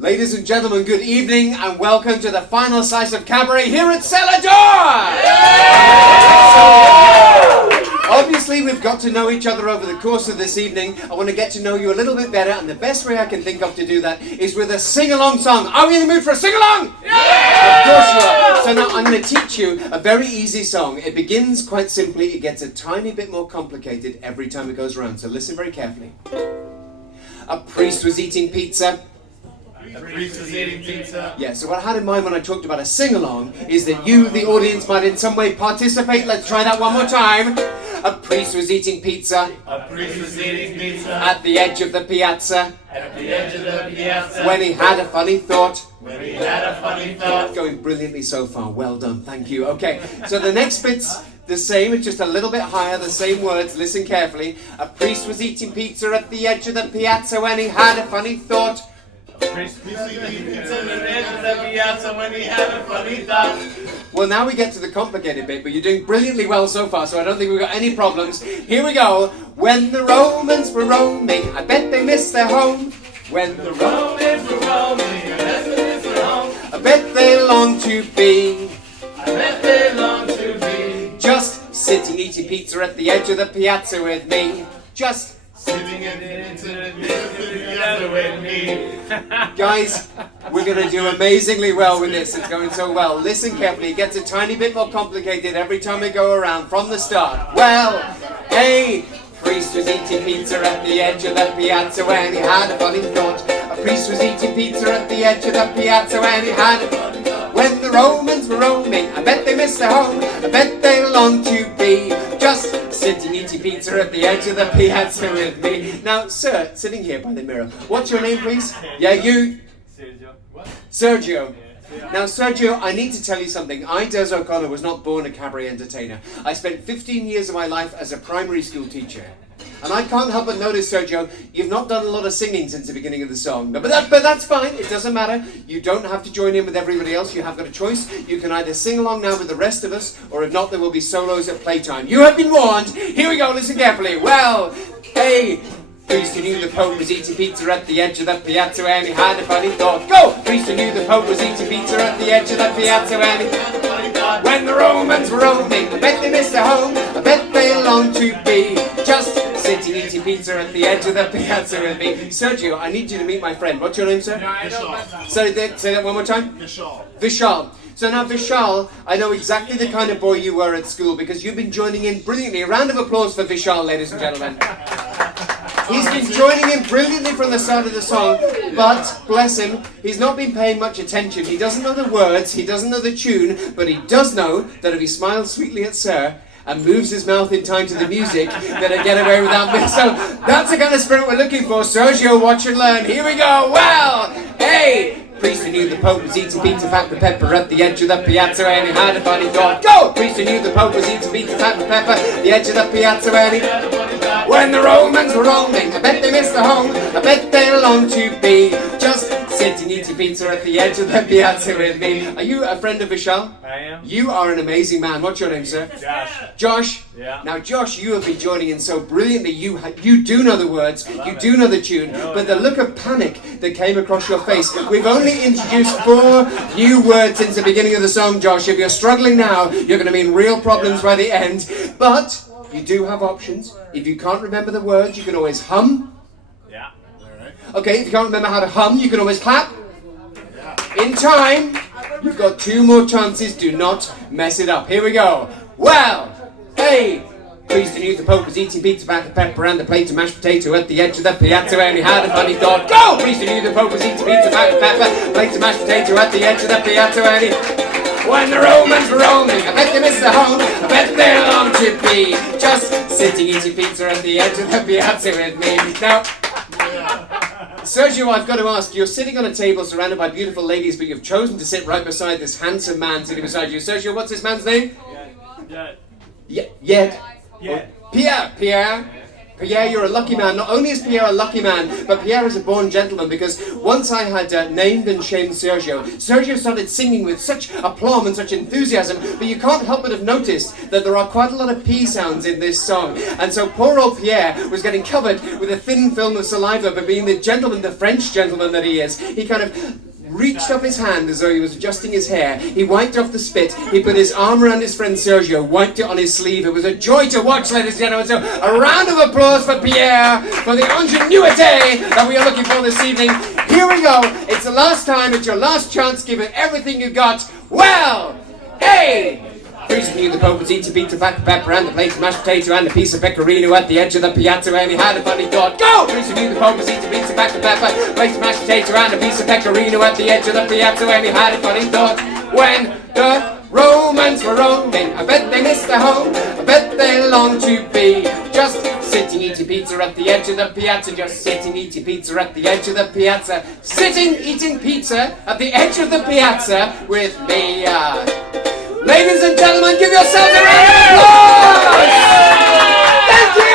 Ladies and gentlemen, good evening and welcome to the final slice of cabaret here at Cellar Door! Obviously, we've got to know each other over the course of this evening. I want to get to know you a little bit better, and the best way I can think of to do that is with a sing-along song. Are we in the mood for a sing-along? Yeah! Of course you are. So now I'm going to teach you a very easy song. It begins quite simply. It gets a tiny bit more complicated every time it goes around. So listen very carefully. A priest was eating pizza. A priest was eating pizza. Yeah, so what I had in mind when I talked about a sing-along is that you, the audience, might in some way participate. Let's try that one more time. A priest was eating pizza. A priest was eating pizza. At the edge of the piazza. At the edge of the piazza. When he had a funny thought. When he had a funny thought. Going brilliantly so far. Well done. Thank you. Okay, so the next bit's the same. It's just a little bit higher. The same words. Listen carefully. A priest was eating pizza at the edge of the piazza when he had a funny thought. Priest was eating pizza at the edge of the piazza when he had a funny thought. Well, now we get to the complicated bit, but you're doing brilliantly well so far, so I don't think we've got any problems. Here we go. When the Romans were roaming, I bet they missed their home. When the Romans were roaming, I bet they missed their home. I bet they longed to be. I bet they longed to be. Just sitting eating pizza at the edge of the piazza with me. Just sitting at the edge of the piazza with me. Guys, we're going to do amazingly well with this. It's going so well. Listen carefully. It gets a tiny bit more complicated every time we go around from the start. Well, a priest was eating pizza at the edge of the piazza when he had a funny thought. A priest was eating pizza at the edge of the piazza when he had a funny thought. When the Romans were roaming, I bet they missed their home. I bet they longed to be just sitting eating pizza at the edge of the piazza with me. Now, sir, sitting here by the mirror, what's your name, please? Yeah, you? Sergio. What? Sergio. Now, Sergio, I need to tell you something. I, Des O'Connor, was not born a cabaret entertainer. I spent 15 years of my life as a primary school teacher. And I can't help but notice, Sergio, you've not done a lot of singing since the beginning of the song. But that's fine. It doesn't matter. You don't have to join in with everybody else. You have got a choice. You can either sing along now with the rest of us, or if not, there will be solos at playtime. You have been warned. Here we go. Listen carefully. Well, hey, priest who knew the Pope was eating pizza at the edge of the piazza and he had a funny thought. Go! Priest who knew the Pope was eating pizza at the edge of the piazza and he had a funny thought. When the Romans were roaming, I bet they missed their home. I bet they longed to be just sitting eating pizza at the edge of the piazza with me. Sergio, I need you to meet my friend. What's your name, sir? Vishal. Say that one more time. Vishal. Vishal. So now, Vishal, I know exactly the kind of boy you were at school because you've been joining in brilliantly. A round of applause for Vishal, ladies and gentlemen. He's been joining in brilliantly from the start of the song, but, bless him, he's not been paying much attention. He doesn't know the words, he doesn't know the tune, but he does know that if he smiles sweetly at Sir and moves his mouth in time to the music, that he'll get away without me. So that's the kind of spirit we're looking for. Sergio, watch and learn. Here we go. Well, hey! Priest who knew the Pope was eating pizza fat with pepper at the edge of the piazza and he had a funny thought. Go! Priest who knew the Pope was eating pizza fat with pepper at the edge of the piazza and he had a funny thought. When the Romans were roaming, I bet they missed the home. I bet they longed to be just sitting eating pizza at the edge of the piazza with me. Are you a friend of Vishal? I am. You are an amazing man. What's your name, sir? Josh. Josh? Yeah. Now, Josh, you have been joining in so brilliantly. You do know the words, you do know the tune, but the look of panic that came across your face. We've only introduced 4 new words since the beginning of the song, Josh. If you're struggling now, you're going to be in real problems by the end. But you do have options. If you can't remember the words, you can always hum. Yeah. Okay, if you can't remember how to hum, you can always clap. In time, you've got 2 more chances. Do not mess it up. Here we go. Well, hey, priest who knew the Pope was eating pizza back with pepper and a plate of mashed potato at the edge of the piazza and he had a funny thought. Go! Priest who knew the Pope was eating pizza back with pepper, plate of mashed potato at the edge of the piazza and he... When the Romans were roaming, I bet they missed their home. I bet they longed to be just sitting eating pizza at the edge of the piazza with me. Now, Sergio, I've got to ask, you're sitting on a table surrounded by beautiful ladies, but you've chosen to sit right beside this handsome man sitting beside you. Sergio, what's this man's name? Yeah. Yed. Pierre. Pierre, you're a lucky man. Not only is Pierre a lucky man, but Pierre is a born gentleman, because once I had named and shamed Sergio, Sergio started singing with such aplomb and such enthusiasm, but you can't help but have noticed that there are quite a lot of P sounds in this song. And so poor old Pierre was getting covered with a thin film of saliva, but being the gentleman, the French gentleman that he is, he kind of reached up his hand as though he was adjusting his hair. He wiped off the spit. He put his arm around his friend Sergio, wiped it on his sleeve. It was a joy to watch, ladies and gentlemen. So a round of applause for Pierre, for the ingenuity that we are looking for this evening. Here we go. It's the last time. It's your last chance. Give it everything you got. Well, hey! Here's a few the Pope's eat to beat tobacco pepper and a plate of mashed potato and a piece of pecorino at the edge of the piazza where we had a funny thought. Go! Here's a few the Pope's eat to beat tobacco pepper, plate of mashed potato and a piece of pecorino at the edge of the piazza where we had a funny thought. When the Romans were roaming, I bet they missed their home, I bet they longed to be just sitting eating pizza at the edge of the piazza, just sitting eating pizza at the edge of the piazza, sitting eating pizza at the edge of the piazza with me. Ladies and gentlemen, give yourselves a round of applause! Thank you!